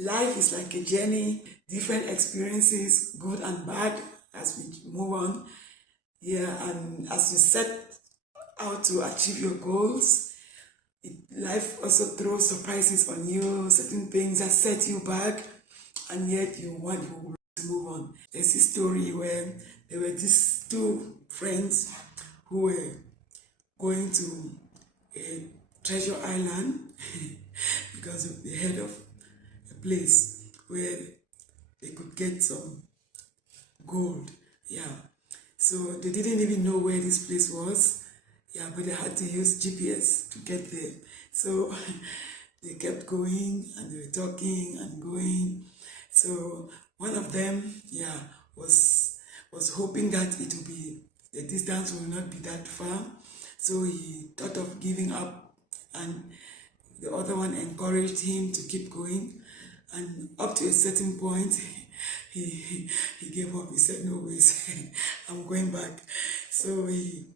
Life is like a journey, different experiences, good and bad, as we move on. Yeah, and as you set out to achieve your goals, life also throws surprises on you, certain things that set you back, and yet you want to move on. There's this story where there were these two friends who were going to a treasure island because of the head of a place where they could get some gold. Yeah. So they didn't even know where this place was. Yeah, but they had to use GPS to get there. So they kept going and they were talking and going. So one of them, yeah, was hoping that it would be, the distance will not be that far. So he thought of giving up, and the other one encouraged him to keep going. And up to a certain point, he gave up. He said, no ways, I'm going back. So he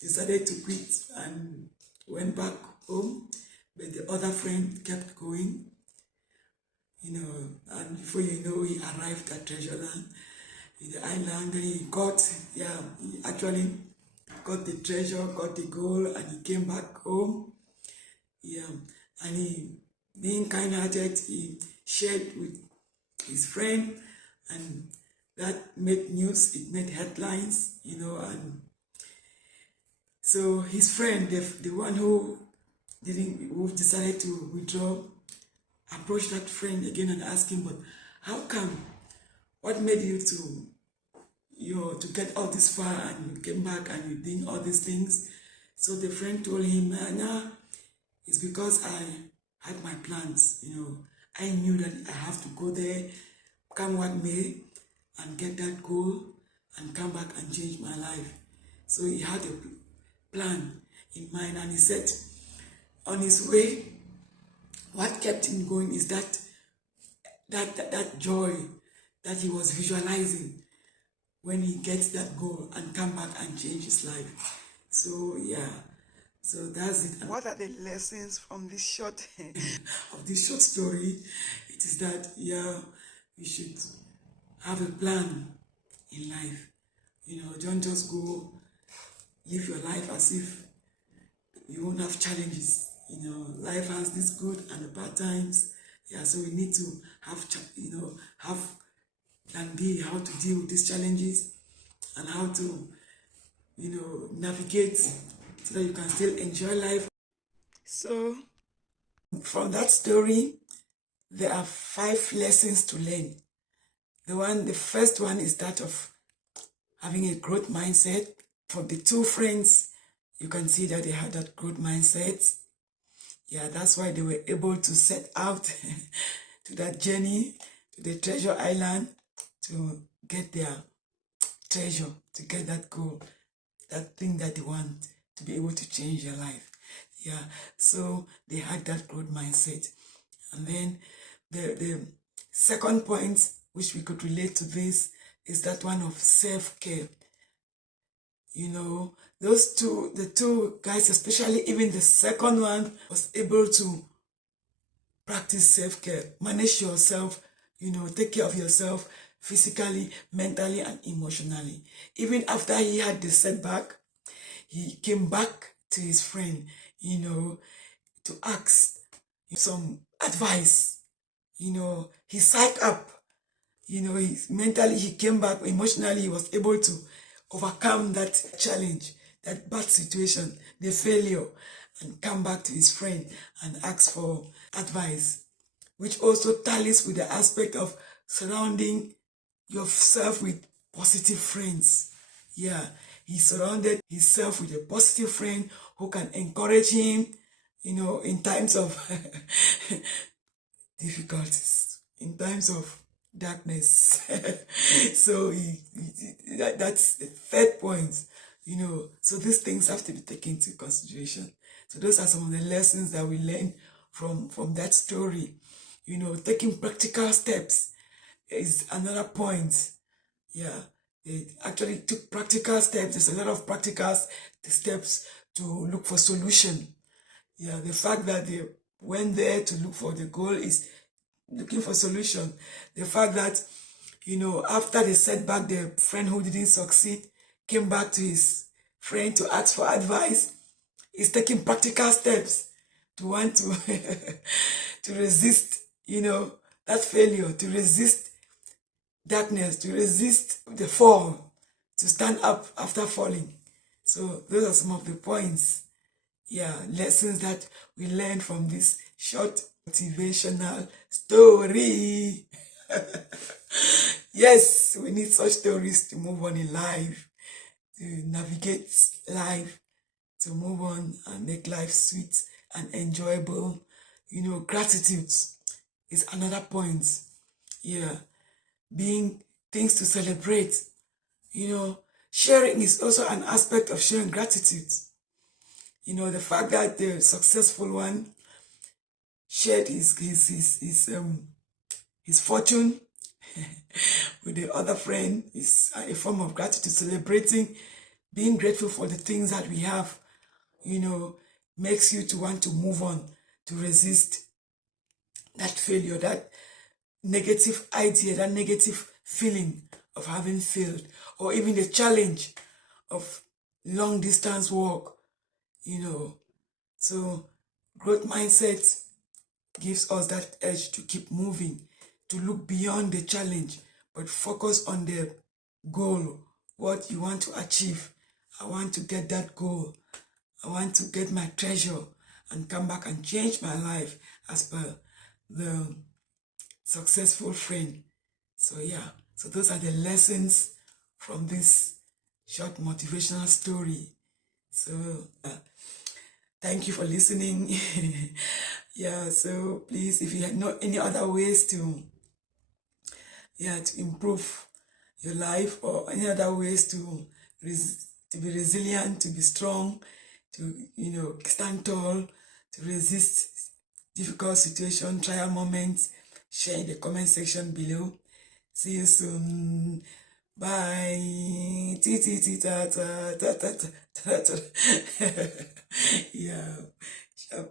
decided to quit and went back home. But the other friend kept going, and before you know, he arrived at Treasureland, in the island, and he actually got the treasure, got the gold, and he came back home. Yeah, and he, being kind-hearted, he shared with his friend, and that made news, it made headlines, and so his friend, the one who decided to withdraw, approached that friend again and asked him, but how come? What made you to get all this far, and you came back and you're doing all these things? So the friend told him, nah, it's because I had my plans, I knew that I have to go there, come what may, and get that goal, and come back and change my life. So he had a plan in mind, and he said, on his way, what kept him going is that joy that he was visualizing when he gets that goal and come back and change his life. So yeah, so that's it. And what are the lessons from this short of this short story? It is that you should have a plan in life. Don't just go live your life as if you won't have challenges. Life has this good and the bad times. Yeah, so we need to have plan B, how to deal with these challenges, and how to navigate so that you can still enjoy life. So from that story, there are 5 lessons to learn. The first one is that of having a growth mindset. From the 2 friends, you can see that they had that growth mindset. Yeah, that's why they were able to set out to that journey, to the treasure island, to get their treasure, to get that goal, that thing that they want, to be able to change their life. Yeah, so they had that growth mindset. And then the second point, which we could relate to this, is that one of self-care. The 2 guys, especially even the second one, was able to practice self-care, manage yourself, take care of yourself physically, mentally, and emotionally. Even after he had the setback, he came back to his friend, to ask some advice. He psyched up. Mentally, he came back. Emotionally, he was able to overcome that challenge, that bad situation, the failure, and come back to his friend and ask for advice, which also tallies with the aspect of surrounding yourself with positive friends. Yeah, he surrounded himself with a positive friend who can encourage him, in times of difficulties, in times of darkness. So that's the third point. So these things have to be taken into consideration. So those are some of the lessons that we learned from that story. Taking practical steps is another point. Yeah, they actually took practical steps. There's a lot of practical steps to look for solution. Yeah, the fact that they went there to look for the goal is looking for solution. The fact that, after the setback, the friend who didn't succeed came back to his friend to ask for advice. He's taking practical steps to want to to resist, that failure, to resist darkness, to resist the fall, to stand up after falling. So those are some of the points, lessons that we learned from this short motivational story. Yes, we need such stories to move on in life, to navigate life, to move on and make life sweet and enjoyable. Gratitude is another point. Being things to celebrate. Sharing is also an aspect of showing gratitude. The fact that the successful one shared his fortune with the other friend is a form of gratitude, celebrating, being grateful for the things that we have, makes you to want to move on, to resist that failure, that negative idea, that negative feeling of having failed, or even the challenge of long distance walk, So growth mindset gives us that edge to keep moving, to look beyond the challenge, but focus on the goal, what you want to achieve. I want to get that goal. I want to get my treasure and come back and change my life as per the successful friend. So so those are the lessons from this short motivational story. So thank you for listening. So please, if you have not any other ways to improve your life, or any other ways to be resilient, to be strong, to stand tall, to resist difficult situation, trial moments, share in the comment section below. See you soon. Bye. Ta ta ta ta ta ta ta.